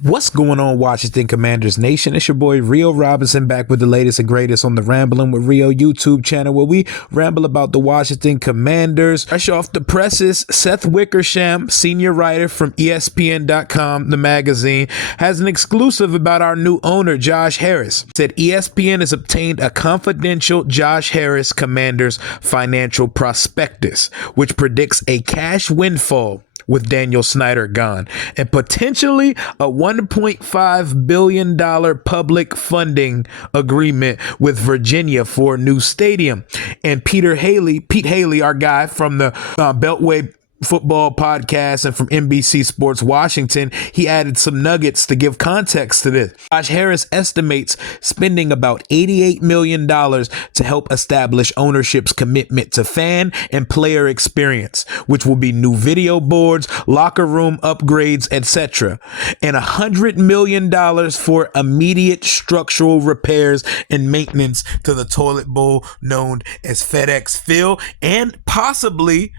What's going on, Washington Commanders Nation? It's your boy Rio Robinson back with the latest and greatest on the Rambling with Rio YouTube channel, where we ramble about the Washington Commanders. Fresh off the presses, Seth Wickersham, senior writer from ESPN.com, the magazine, has an exclusive about our new owner, Josh Harris. Said ESPN has obtained a confidential Josh Harris Commanders financial prospectus, which predicts a cash windfall with Daniel Snyder gone, and potentially a $1.5 billion public funding agreement with Virginia for a new stadium. And Pete Haley, our guy from the Beltway football podcast and from NBC Sports Washington, he added some nuggets to give context to this. Josh Harris estimates spending about $88 million to help establish ownership's commitment to fan and player experience, which will be new video boards, locker room upgrades, etc., and $100 million for immediate structural repairs and maintenance to the toilet bowl known as FedEx Field, and possibly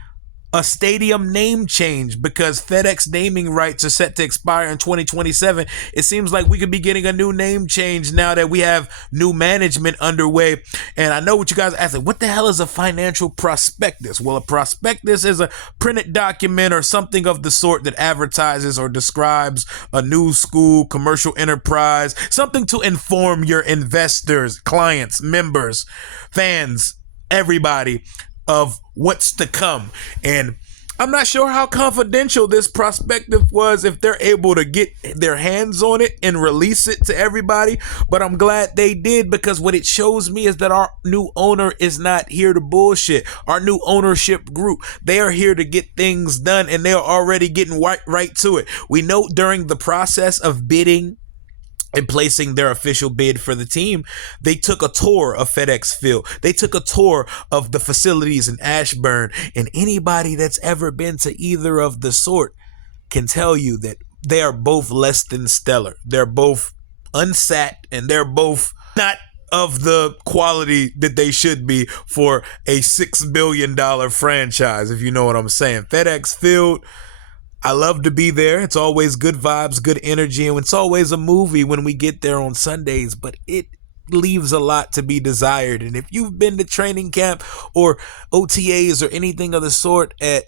a stadium name change, because FedEx naming rights are set to expire in 2027. It seems like we could be getting a new name change now that we have new management underway. And I know what you guys are asking, what the hell is a financial prospectus? Well, a prospectus is a printed document or something of the sort that advertises or describes a new school, commercial enterprise, something to inform your investors, clients, members, fans, everybody of what's to come. And I'm not sure how confidential this prospectus was, if they're able to get their hands on it and release it to everybody, but I'm glad they did, because what it shows me is that our new owner is not here to bullshit. Our new ownership group, they are here to get things done, and they are already getting right to it. We know during the process of bidding and placing their official bid for the team, they took a tour of FedEx Field. They took a tour of the facilities in Ashburn, and anybody that's ever been to either of the sort can tell you that they are both less than stellar. They're both unsat, and they're both not of the quality that they should be for a $6 billion franchise, if you know what I'm saying. FedEx Field, I love to be there. It's always good vibes, good energy, and it's always a movie when we get there on Sundays, but it leaves a lot to be desired. And if you've been to training camp or OTAs or anything of the sort at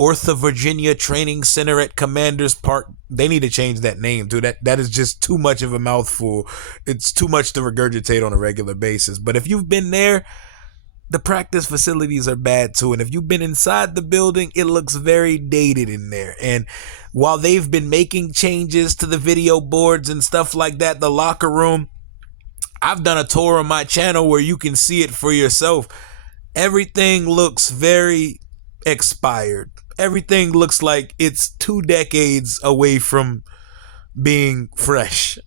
Ortho Virginia Training Center at Commanders Park, they need to change that name too. That is just too much of a mouthful. It's too much to regurgitate on a regular basis. But if you've been there, the practice facilities are bad too. And if you've been inside the building, it looks very dated in there. And while they've been making changes to the video boards and stuff like that, the locker room, I've done a tour on my channel where you can see it for yourself. Everything looks very expired. Everything looks like it's 2 decades away from being fresh.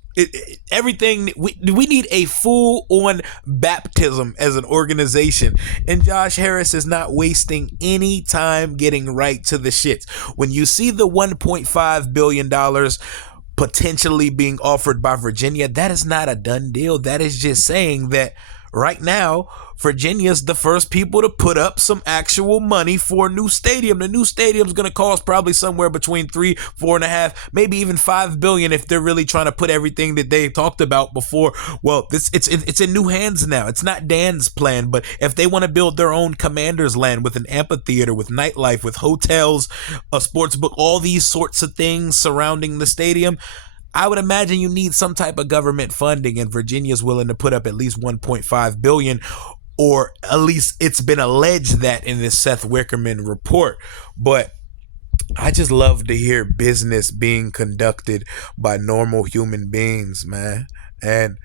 Everything, we need a full-on baptism as an organization, and Josh Harris is not wasting any time getting right to the shits. When you see the $1.5 billion potentially being offered by Virginia, that is not a done deal. That is just saying that right now, Virginia's the first people to put up some actual money for a new stadium. The new stadium's going to cost probably somewhere between 3, 4.5, maybe even $5 billion if they're really trying to put everything that they talked about before. Well, it's in new hands now. It's not Dan's plan, but if they want to build their own Commanders land with an amphitheater, with nightlife, with hotels, a sports book, all these sorts of things surrounding the stadium, I would imagine you need some type of government funding, and Virginia's willing to put up at least $1.5 billion, or at least it's been alleged that in this Seth Wickerman report. But I just love to hear business being conducted by normal human beings, man. And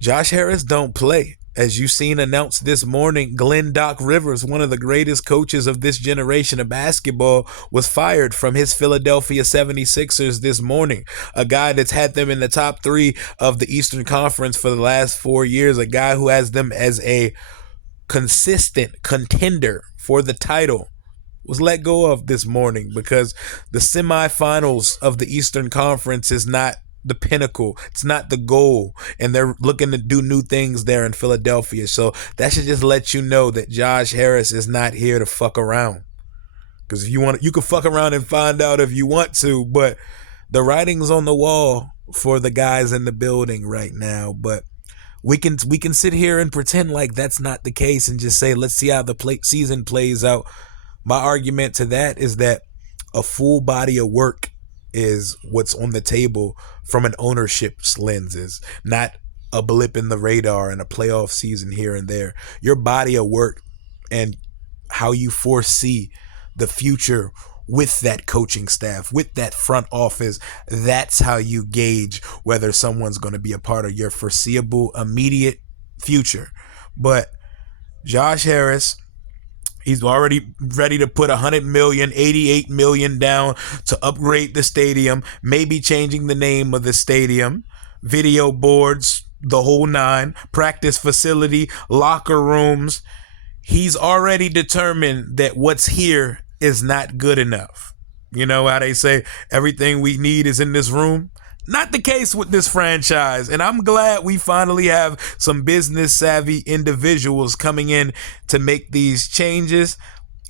Josh Harris don't play. As you seen announced this morning, Glenn Doc Rivers, one of the greatest coaches of this generation of basketball, was fired from his Philadelphia 76ers this morning. A guy that's had them in the top 3 of the Eastern Conference for the last 4 years. A guy who has them as a consistent contender for the title was let go of this morning because the semifinals of the Eastern Conference is not the pinnacle. It's not the goal, and they're looking to do new things there in Philadelphia. So that should just let you know that Josh Harris is not here to fuck around. Because if you want, you can fuck around and find out if you want to, but The writing's on the wall for the guys in the building right now, but we can sit here and pretend like that's not the case and just say let's see how the season plays out. My argument to that is that a full body of work is what's on the table from an ownership's lenses, not a blip in the radar and a playoff season here and there. Your body of work and how you foresee the future with that coaching staff, with that front office, that's how you gauge whether someone's going to be a part of your foreseeable immediate future. But Josh Harris, he's already ready to put 100 million, 88 million down to upgrade the stadium, maybe changing the name of the stadium, video boards, the whole nine, practice facility, locker rooms. He's already determined that what's here is not good enough. You know how they say everything we need is in this room? Not the case with this franchise. And I'm glad we finally have some business savvy individuals coming in to make these changes.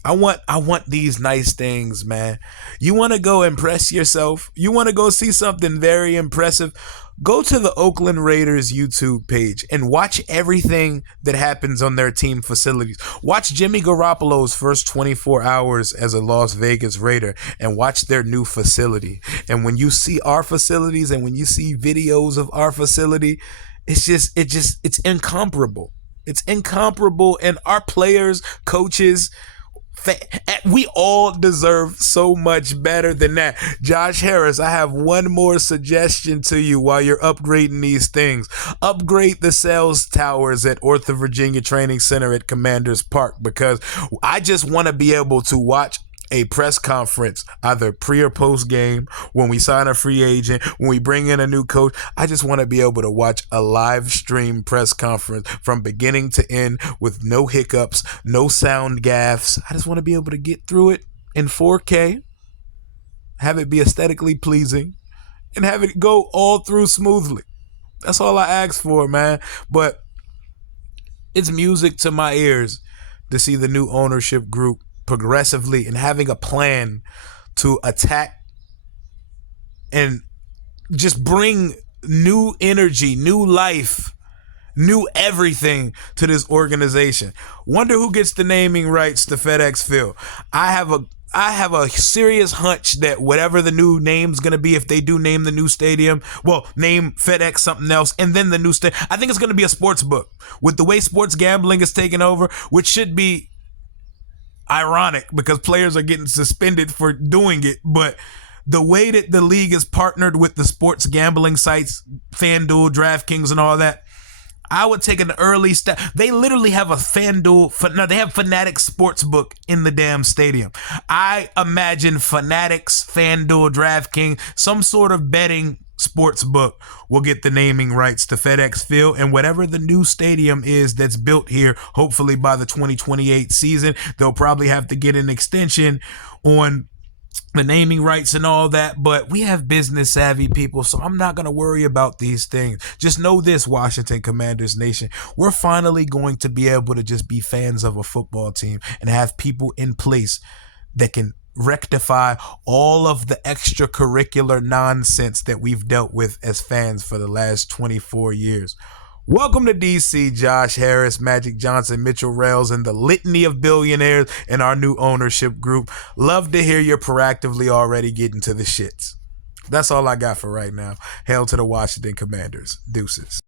I want these nice things, man. You want to go impress yourself? You want to go see something very impressive? Go to the Oakland Raiders YouTube page and watch everything that happens on their team facilities. Watch Jimmy Garoppolo's first 24 hours as a Las Vegas Raider and watch their new facility. And when you see our facilities and when you see videos of our facility, it's incomparable. It's incomparable. And our players, coaches, we all deserve so much better than that. Josh Harris, I have one more suggestion to you while you're upgrading these things. Upgrade the sales towers at Ortho Virginia Training Center at Commanders Park, because I just want to be able to watch a press conference, either pre or post game, when we sign a free agent, when we bring in a new coach. I just want to be able to watch a live stream press conference from beginning to end with no hiccups, no sound gaffes. I just want to be able to get through it in 4K, have it be aesthetically pleasing, and have it go all through smoothly. That's all I ask for, man. But it's music to my ears to see the new ownership group progressively and having a plan to attack and just bring new energy, new life, new everything to this organization. Wonder who gets the naming rights to FedEx Field. I have a serious hunch that whatever the new name's going to be, if they do name the new stadium, well, name FedEx something else, and then the new stadium, I think it's going to be a sports book. With the way sports gambling is taking over, which should be ironic because players are getting suspended for doing it, but the way that the league is partnered with the sports gambling sites, FanDuel, DraftKings, and all that, I would take an early step. They literally have a they have Fanatics Sportsbook in the damn stadium. I imagine Fanatics, FanDuel, DraftKings, some sort of betting sports book will get the naming rights to FedEx Field, and whatever the new stadium is that's built here, hopefully by the 2028 season, they'll probably have to get an extension on the naming rights and all that, but we have business savvy people, so I'm not going to worry about these things. Just know this, Washington Commanders Nation, we're finally going to be able to just be fans of a football team and have people in place that can rectify all of the extracurricular nonsense that we've dealt with as fans for the last 24 years. Welcome to DC, Josh Harris, Magic Johnson, Mitchell Rails, and the litany of billionaires in our new ownership group. Love to hear you're proactively already getting to the shits. That's all I got for right now. Hail to the Washington Commanders. Deuces.